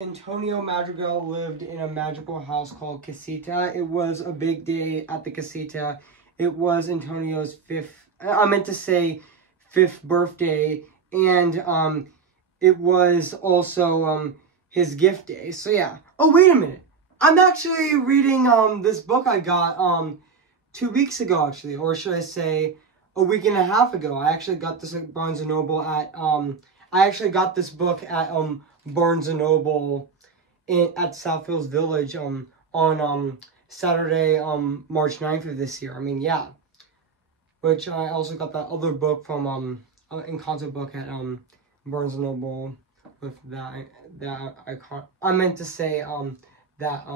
Antonio Madrigal lived in a magical house called Casita. It was a big day at the Casita. It was Antonio's fifth birthday, and it was also his gift day. So yeah. Oh, wait a minute. I'm actually reading this book I got 2 weeks ago, actually, or should I say a week and a half ago. I actually got this at Barnes & Noble I actually got this book at Barnes & Noble at South Hills Village on Saturday, March 9th of this year. I mean, yeah. Which I also got that other book from Encanto book at Barnes & Noble with that I meant to say that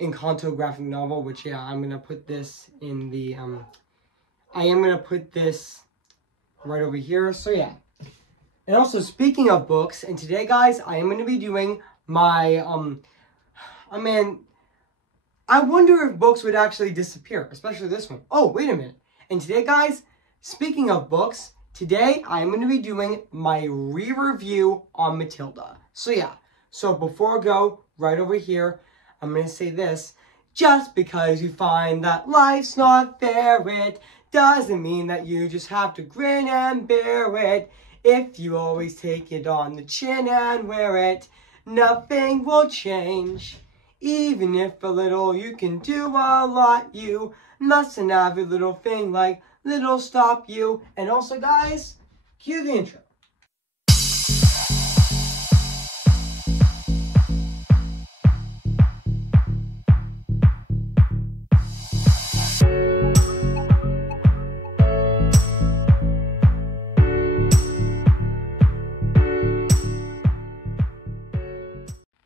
Encanto graphic novel, which yeah, I'm gonna put this in the I am gonna put this right over here. So yeah. And also, speaking of books, and today, guys, I am going to be doing my, I wonder if books would actually disappear, especially this one. Oh, wait a minute. And today, guys, speaking of books, today, I am going to be doing my re-review on Matilda. So, yeah. So, before I go, right over here, I'm going to say this. Just because you find that life's not fair, it doesn't mean that you just have to grin and bear it. If you always take it on the chin and wear it, nothing will change. Even if a little, you can do a lot. You mustn't have a little thing like little stop you. And also, guys, cue the intro.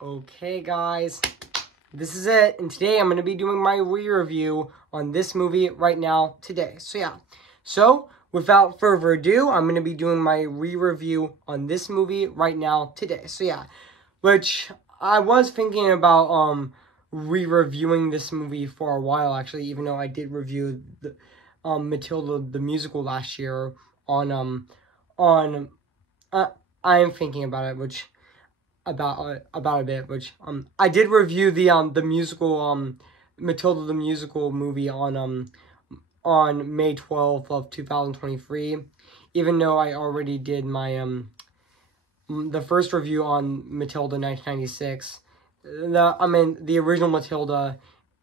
Okay, guys, this is it, and today I'm going to be doing my re-review on this movie right now, today. So, yeah. So, without further ado, I'm going to be doing my re-review on this movie right now, today. So, yeah. Which, I was thinking about, re-reviewing this movie for a while, actually, even though I did review the, Matilda, the musical last year on I am thinking about it, which... about a bit, which I did review the musical Matilda the musical movie on May 12th of 2023, even though I already did my the first review on Matilda 1996. The original Matilda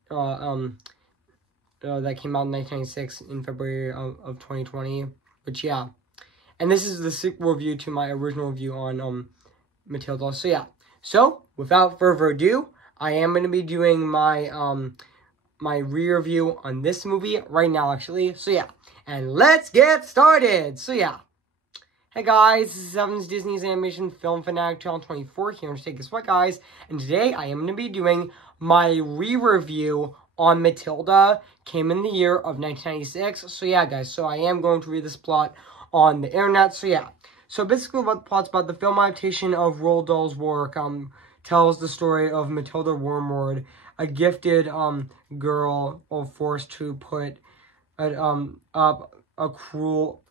that came out in 1996 in February of 2020, which yeah. And this is the sequel review to my original review on Matilda. So yeah. So without further ado, I am going to be doing my my re-review on this movie right now, actually. So yeah. And let's get started. So yeah. Hey guys, this is Evan's Disney's Animation Film Fanatic 2024 here to take us what, guys. And today I am going to be doing my re-review on Matilda. Came in the year of 1996. So yeah, guys. So I am going to read this plot on the internet. So yeah. So basically what the plot's about, the film adaptation of Roald Dahl's work tells the story of Matilda Wormwood, a gifted girl forced to put up a cruel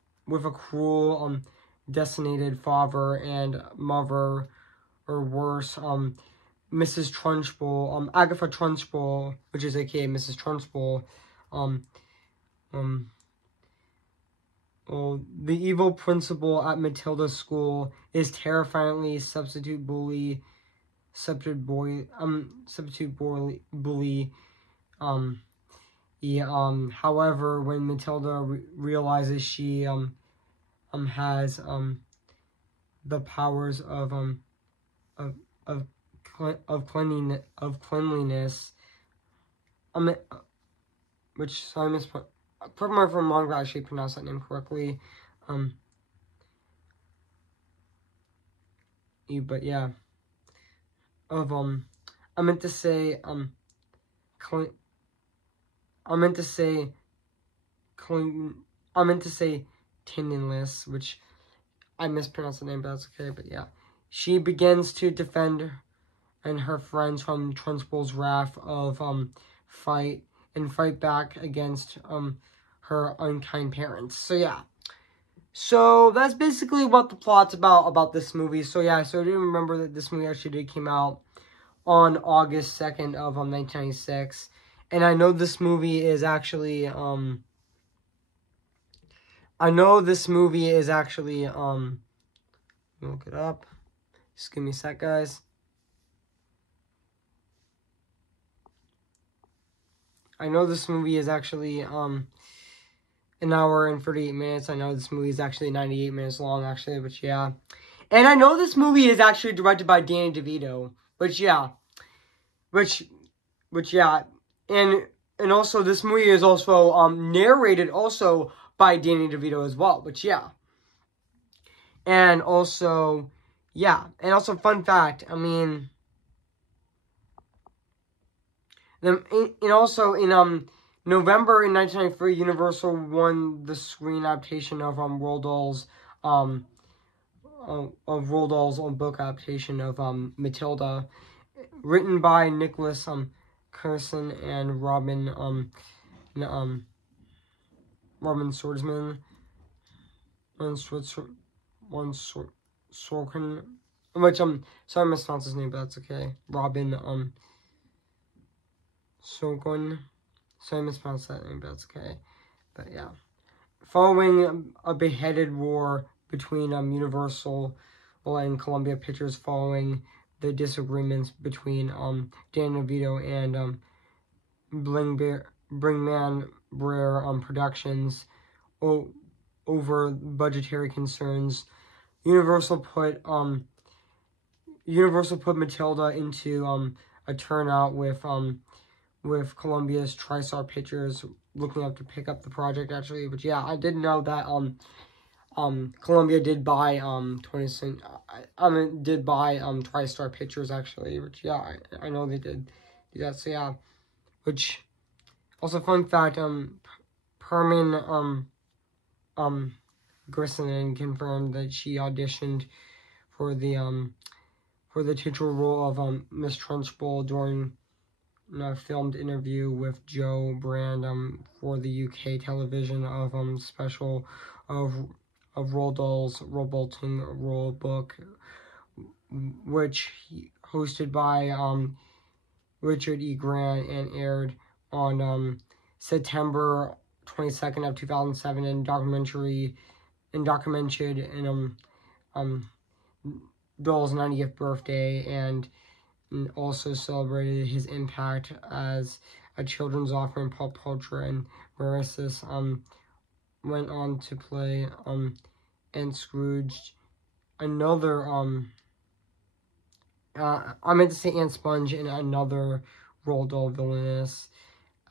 designated father and mother, or worse, Mrs. Trunchbull, Agatha Trunchbull, which is aka Mrs. Trunchbull, the evil principal at Matilda's school is terrifyingly substitute bully. However, when Matilda realizes she has the powers of cleanliness, which so I mispronounced. Pardon me if I'm wrong, I actually pronounced that name correctly. But yeah. I meant to say tendinless, which I mispronounced the name, but that's okay. But yeah, she begins to defend and her friends from Trunchbull's wrath of fight back against her unkind parents. So yeah. So that's basically what the plot's about this movie. So yeah, so I do remember that this movie actually did came out on August 2nd of 1996. And I know this movie is actually look it up. Just give me a sec, guys. I know this movie is actually an hour and 38 minutes. I know this movie is actually 98 minutes long, actually, but yeah. And I know this movie is actually directed by Danny DeVito, but yeah. Which yeah. And also this movie is also narrated also by Danny DeVito as well, but yeah. And also, yeah. And also, fun fact, I mean, and also in November in 1993, Universal won the screen adaptation of Roald Dahl's book adaptation of Matilda, written by Nicholas Curson and Robin Swordsman, Sorkin, which sorry I mispronounced his name, but that's okay. Robin Sorkin. Sorry I mispronounced that name, but that's okay. But yeah. Following a beheaded war between Universal and Columbia Pictures, following the disagreements between Dan DeVito and Bringman Brer Productions over budgetary concerns, Universal put Matilda into a turnout with Columbia's TriStar Pictures looking up to pick up the project, actually. But yeah, I did know that Columbia did buy TriStar Pictures, actually. Which yeah, I know they did do that. So yeah, which also fun fact, Perman Grissom confirmed that she auditioned for the titular role of Miss Trunchbull during a filmed interview with Joe Brand for the UK television of special of Roald Dahl's Revolting Rule Book, which hosted by Richard E. Grant and aired on September 22nd of 2007 and documented in Dahl's 90th birthday, and also celebrated his impact as a children's author in pop culture. And Marissus went on to play and Scrooge, another I meant to say Aunt Sponge in another Roald Dahl villainess,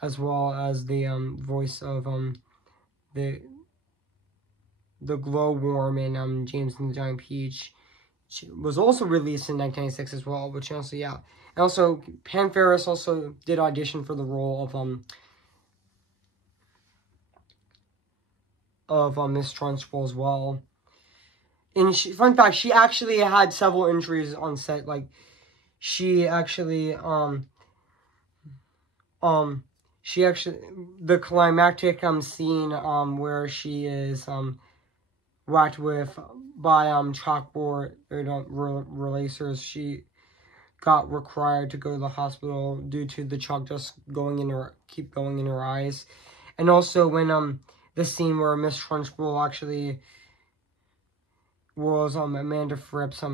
as well as the voice of the glowworm in James and the Giant Peach. She was also released in 1996 as well, which also, yeah. And also, Pam Ferris also did audition for the role of Miss Trunchbull as well. And fun fact, she actually had several injuries on set. Like, she actually, the climactic scene where she is whacked with by chalkboard releasers, she got required to go to the hospital due to the chalk just going in her eyes. And also when the scene where Miss Trunchbull actually was Amanda Fripp's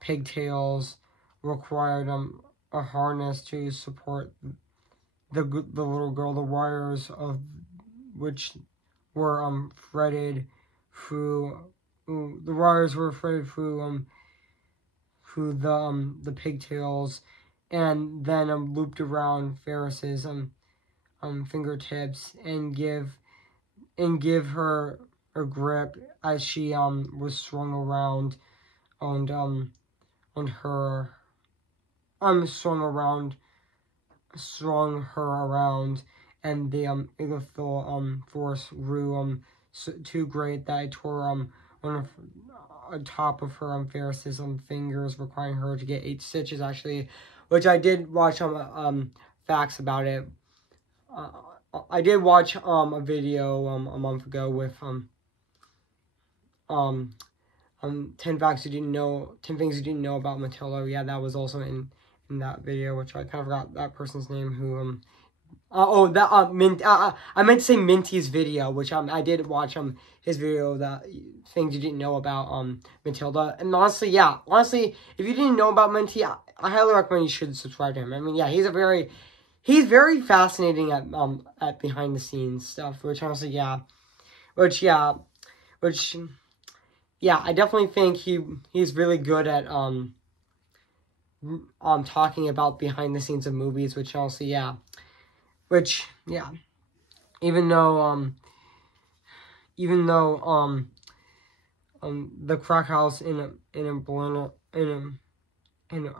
pigtails required a harness to support the little girl, the wires of which were threaded through the pigtails, and then looped around Ferris's fingertips and give her a grip as she was swung around on her swung her around, and the lethal force grew too great that it tore one of top of her Ferris's fingers, requiring her to get 8 stitches, actually, which I did watch facts about it. I did watch a video a month ago with 10 facts you didn't know, 10 things you didn't know about Matilda. Yeah, that was also in that video, which I kind of forgot that person's name who, I meant to say Minty's video, which I did watch his video, that things you didn't know about Matilda. And honestly, if you didn't know about Minty, I highly recommend you should subscribe to him. I mean, yeah, he's very fascinating at behind the scenes stuff, which honestly, I definitely think he's really good at talking about behind the scenes of movies, which also even though the crack house in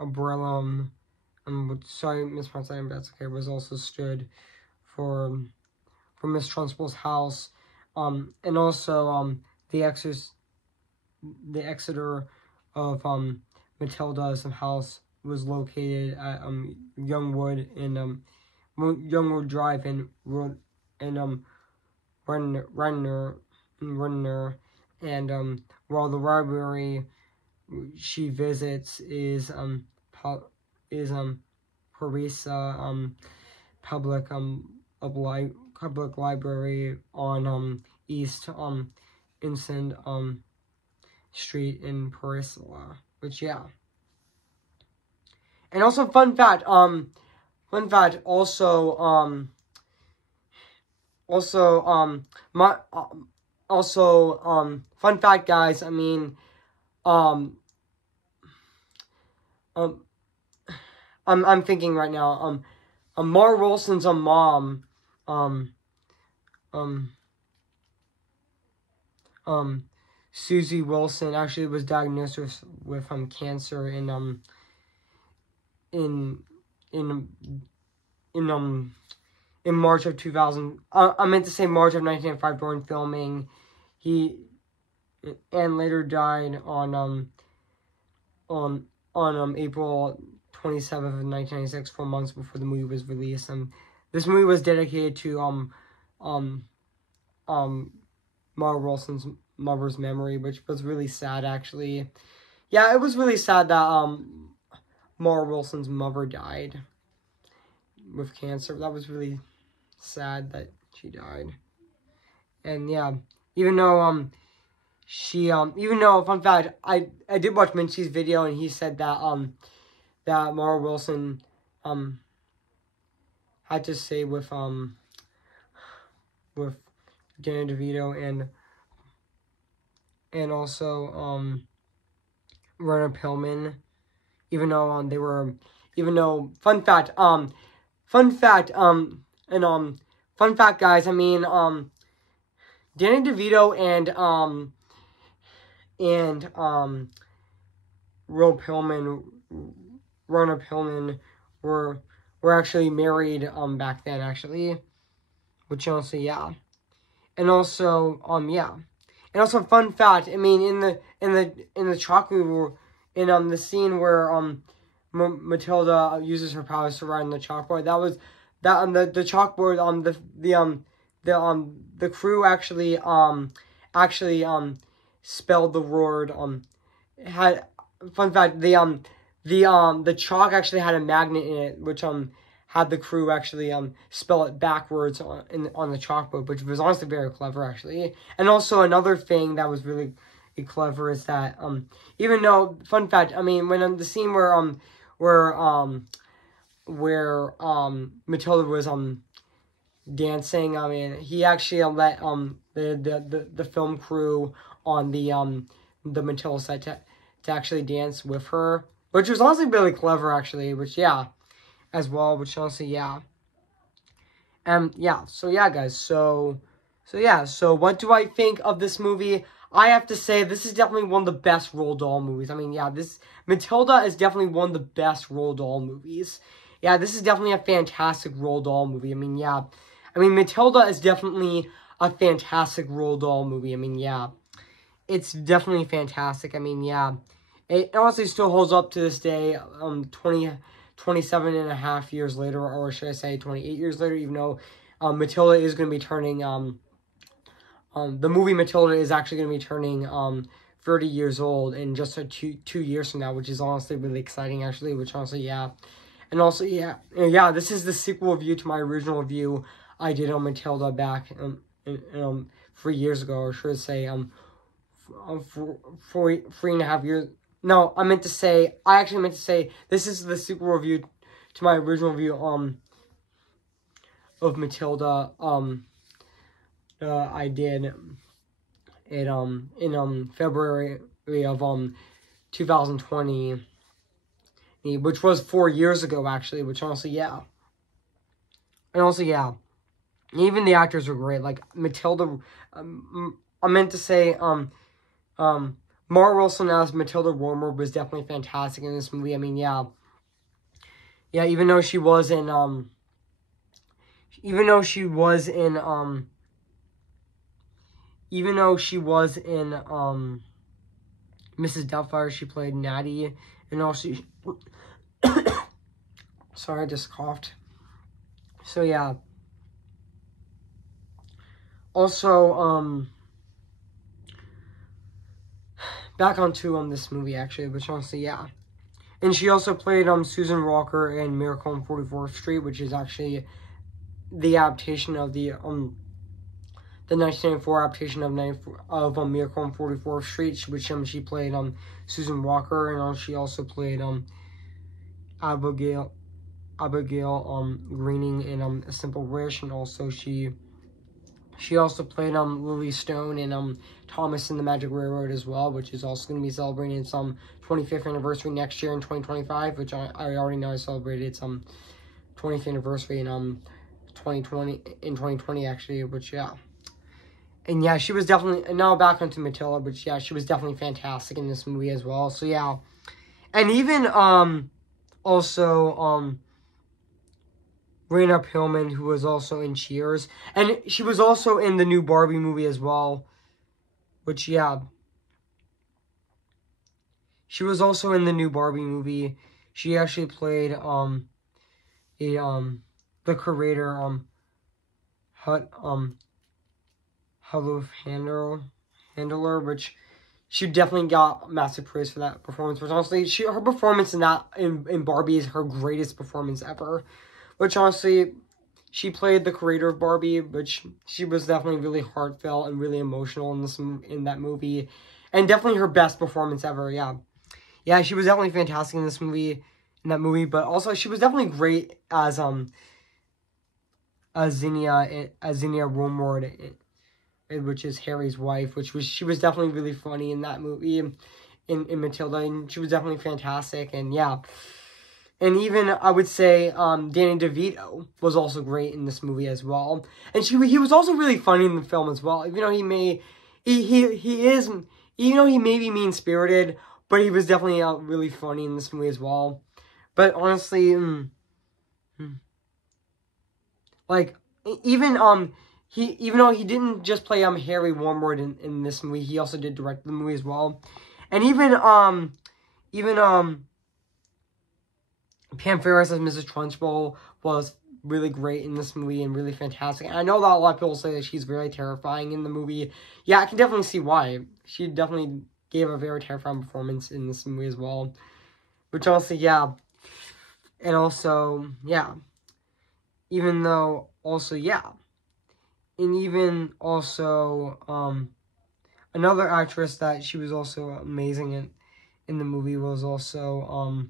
Umbrella, sorry mispronouncing, but that's okay, was also stood for Miss Trunspool's house, and also the Exeter of Matilda's house was located at Youngwood in Youngwood Drive in Renner, and while the library she visits is Parisa public library on East Vincent Street in Parisa, which and also fun fact fun fact, guys. I mean, I'm thinking right now. Mara Wilson's mom, Susie Wilson, actually was diagnosed with cancer in March of 2000. I meant to say March of 1995 during filming. And later died on April 27th of 1996, 4 months before the movie was released. This movie was dedicated to Mara Wilson's mother's memory, which was really sad, actually. Yeah, it was really sad that Mara Wilson's mother died with cancer. That was really sad that she died. And yeah, even though fun fact, I did watch Minty's video, and he said that that Mara Wilson had to stay with Danny DeVito and also Rona Pillman, even though fun fact, guys, I mean, Danny DeVito and Rona Pillman were actually married back then, actually, which also and also and also fun fact, I mean, in the chocolate, in the scene where Matilda uses her powers to ride on the chalkboard, the chalkboard, the crew actually spelled the word had fun fact, the chalk actually had a magnet in it, which had the crew actually spell it backwards on the chalkboard, which was honestly very clever, actually. And also another thing that was really clever is that even though, fun fact, I mean, when the scene where Matilda was dancing, I mean, he actually let the film crew on the Matilda set to actually dance with her, which was honestly really clever, actually, which as well, which honestly so guys, so what do I think of this movie? I have to say, this is definitely one of the best Roald Dahl movies. I mean, this Matilda is definitely one of the best Roald Dahl movies. Yeah, this is definitely a fantastic Roald Dahl movie. I mean, Matilda is definitely a fantastic Roald Dahl movie. I mean, it's definitely fantastic. I mean, it honestly still holds up to this day, 27 and a half years later, or should I say 28 years later, even though Matilda is going to be turning the movie Matilda is actually going to be turning 30 years old in just two years from now, which is honestly really exciting, actually, which honestly, yeah. And also, yeah, this is the sequel review to my original review I did on Matilda back 3 years ago, or should I say, 3.5 years. No, I actually meant to say, this is the sequel review to my original review, of Matilda, I did it, in, February of, 2020, which was 4 years ago, actually, which honestly, yeah. And also, yeah, even the actors were great. Like, Matilda, I meant to say, Mara Wilson as Matilda Wormwood was definitely fantastic in this movie. I mean, yeah. Yeah, even though she was in, Mrs. Doubtfire, she played Natty, and also, sorry, I just coughed. So, yeah. Also, back onto, this movie, actually, which honestly, yeah. And she also played, Susan Walker in Miracle on 44th Street, which is actually the adaptation of the 1994 adaptation of Miracle on 44th Street, which she played Susan Walker, and she also played Abigail Greening in A Simple Wish, and also she also played Lily Stone in Thomas and the Magic Railroad as well, which is also going to be celebrating its 25th anniversary next year in 2025, which I already know I celebrated its 20th anniversary in 2020 actually, which yeah. And yeah, she was definitely, and now back onto Matilda, but yeah, she was definitely fantastic in this movie as well. So yeah. And even also Raina Pillman, who was also in Cheers. And she was also in the new Barbie movie as well. Which yeah. She was also in the new Barbie movie. She actually played the curator Halluf Handler, which she definitely got massive praise for that performance. Which honestly, her performance in Barbie is her greatest performance ever. Which honestly, she played the creator of Barbie, which she was definitely really heartfelt and really emotional in that movie, and definitely her best performance ever. Yeah, yeah, she was definitely fantastic in that movie. But also, she was definitely great as Zinnia Wormwood, which is Harry's wife, she was definitely really funny in that movie, in Matilda, and she was definitely fantastic, and yeah. And even, I would say, Danny DeVito was also great in this movie as well. And he was also really funny in the film as well. Even though he may be mean-spirited, but he was definitely really funny in this movie as well. But honestly, like, even though he didn't just play Harry Wormwood in this movie, he also did direct the movie as well. And even Pam Ferris as Mrs. Trunchbull was really great in this movie and really fantastic. And I know that a lot of people say that she's very terrifying in the movie. Yeah, I can definitely see why. She definitely gave a very terrifying performance in this movie as well. Which also, yeah. And also, yeah. Even though, also, yeah. And even also, another actress that she was also amazing in the movie was also,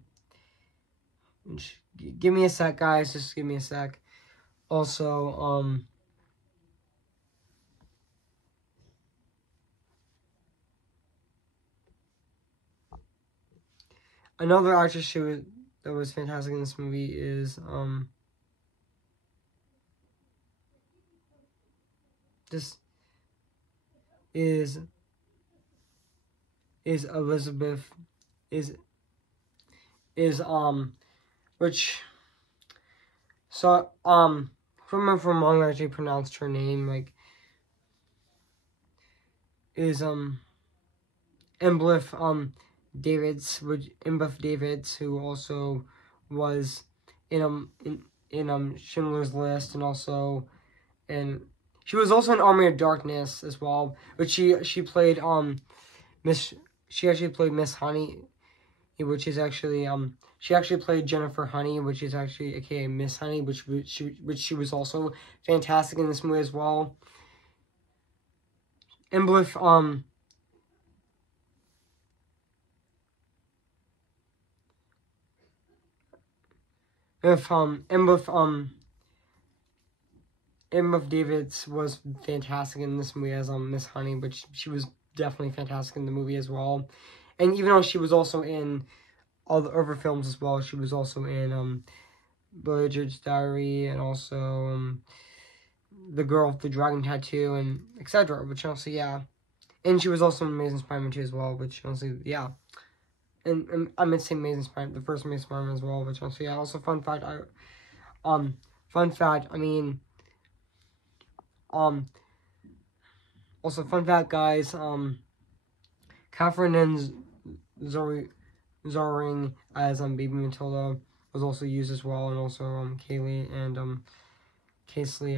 give me a sec, guys. Just give me a sec. Also, another actress that was fantastic in this movie is, this is Elizabeth, which, so, from wrong, I actually pronounced her name, like, is, Embleth, Davids, who also was in Schindler's List, and also in She was also in Army of Darkness as well, but she played Miss. She actually played Miss Honey, which is actually she actually played Jennifer Honey, which is actually aka Miss Honey, which she was also fantastic in this movie as well. And with Emma Davids was fantastic in this movie as Miss Honey, but she was definitely fantastic in the movie as well. And even though she was also in all the other films as well, she was also in Bridget's Diary and also The Girl with the Dragon Tattoo and etc. Which also, yeah. And she was also in Amazing Spider-Man 2 as well, which honestly, yeah. And I meant to say Amazing Spider-Man, the first Amazing Spider-Man as well, which also, yeah. Also, fun fact, also, fun fact, guys, Catherine and Zoring as Baby Matilda was also used as well, and also Kaylee and Casely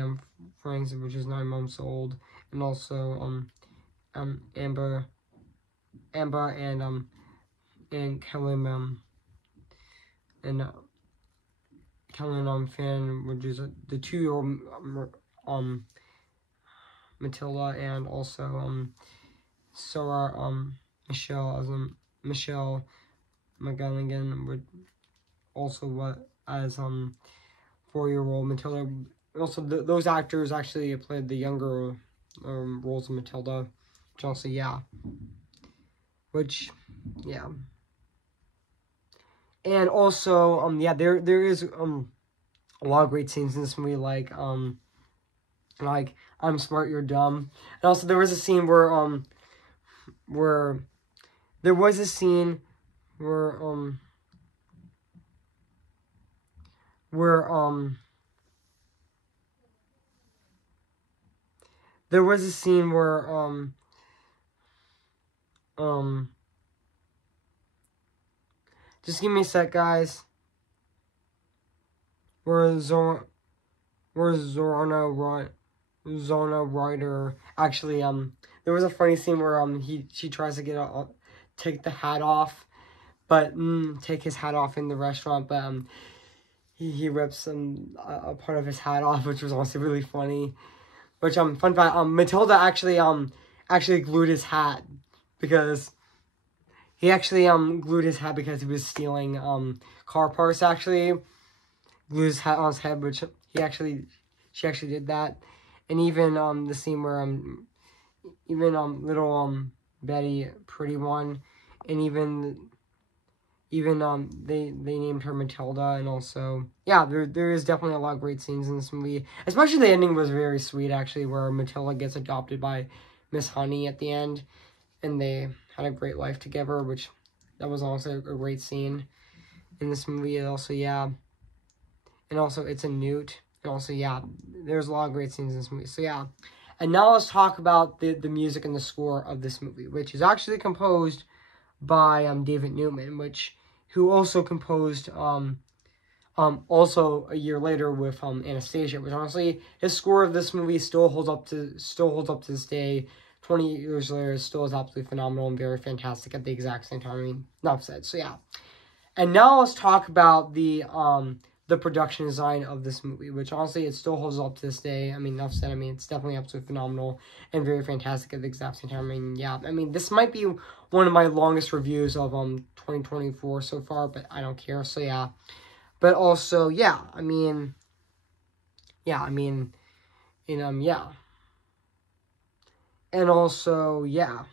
Franks, which is 9 months old, and also Amber and Kellen Kellen Fan, which is the 2-year-old Matilda, and also Sarah Michelle as Michelle McGilligan would also what as 4-year-old Matilda. Also, those actors actually played the younger roles of Matilda, which also, yeah. Which, yeah. And also, yeah, there is a lot of great scenes in this movie, like I'm smart, you're dumb. And also there was a scene where there was a scene where there was a scene where just give me a sec, guys. Where Zorna Ryder actually there was a funny scene where she tries to take the hat off, but take his hat off in the restaurant, but he rips a part of his hat off, which was also really funny. Which fun fact, Matilda actually glued his hat because he actually glued his hat because he was stealing car parts. Actually, glued his hat on his head, which she actually did that. And even the scene where little Betty, pretty one, and even they named her Matilda, and also, yeah, there is definitely a lot of great scenes in this movie. Especially the ending was very sweet, actually, where Matilda gets adopted by Miss Honey at the end, and they had a great life together, which that was also a great scene in this movie. And also, yeah, and also it's a newt, and also, yeah, there's a lot of great scenes in this movie. So yeah, and now let's talk about the music and the score of this movie, which is actually composed by David Newman, who also composed also a year later with Anastasia, which honestly his score of this movie still holds up to this day. 20 years later, it still is absolutely phenomenal and very fantastic at the exact same time. I mean, enough said. So yeah, and now let's talk about the production design of this movie, which honestly, it still holds up to this day. I mean, enough said. I mean, it's definitely absolutely phenomenal and very fantastic at the exact same time. I mean, yeah, I mean, this might be one of my longest reviews of 2024 so far, but I don't care. So yeah, but also, yeah, I mean, yeah, and also, yeah,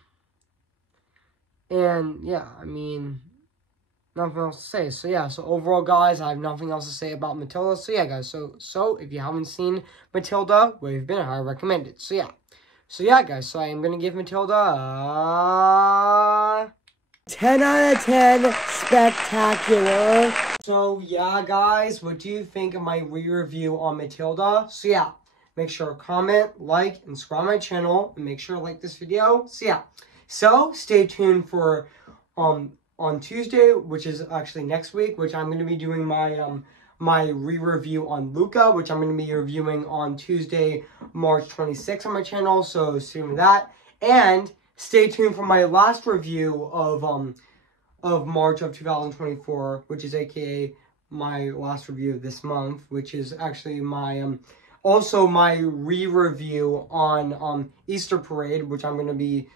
and yeah, I mean, nothing else to say. So yeah, so overall, guys, I have nothing else to say about Matilda. So yeah, guys, so if you haven't seen Matilda, where you've been, I recommend it. So yeah, guys, so I am gonna give Matilda 10 out of 10 spectacular. So yeah, guys, what do you think of my re-review on Matilda? So yeah, make sure to comment, like, and subscribe my channel, and make sure to like this video. So yeah, so stay tuned for on Tuesday, which is actually next week, which I'm going to be doing my my re-review on Luca, which I'm going to be reviewing on Tuesday, March 26th on my channel, so stay tuned for that. And stay tuned for my last review of March of 2024, which is aka my last review of this month, which is actually my also my re-review on Easter Parade, which I'm going to be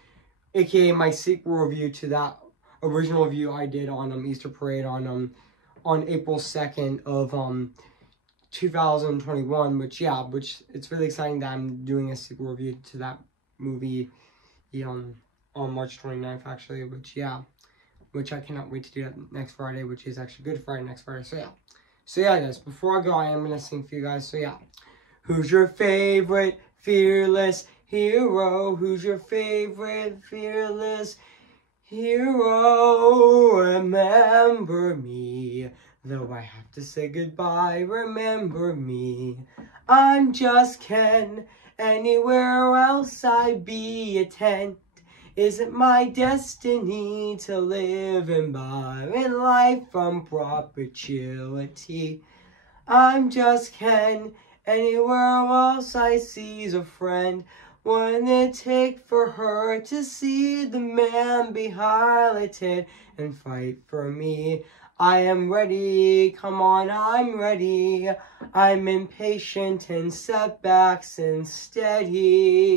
aka my sequel review to that original review I did on Easter Parade on April 2nd of 2021, which it's really exciting that I'm doing a sequel review to that movie on March 29th actually, which I cannot wait to do that next Friday, which is actually Good Friday next Friday. So yeah guys, before I go, I am gonna sing for you guys. So yeah, who's your favorite fearless hero? Who's your favorite fearless hero? Remember me, though I have to say goodbye. Remember me, I'm just Ken. Anywhere else I'd be a tent. Is it my destiny to live and buy in life from perpetuity? I'm just Ken. Anywhere else I see's a friend. Wouldn't it take for her to see the man be highlighted and fight for me? I am ready, come on, I'm ready. I'm impatient in setbacks and steady.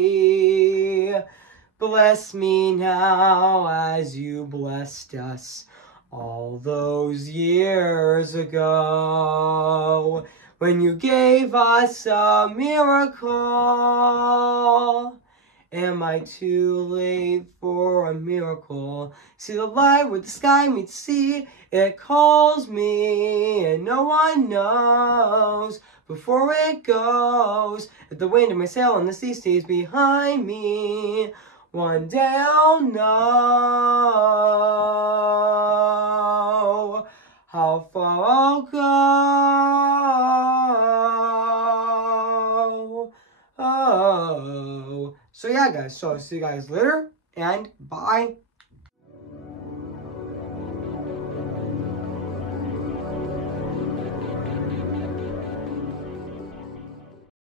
Bless me now as you blessed us all those years ago, when you gave us a miracle. Am I too late for a miracle? See the light where the sky meets sea, it calls me and no one knows before it goes. If the wind in my sail and the sea stays behind me, one day I'll know how far I'll go. Oh. So yeah guys, so I'll see you guys later, and bye.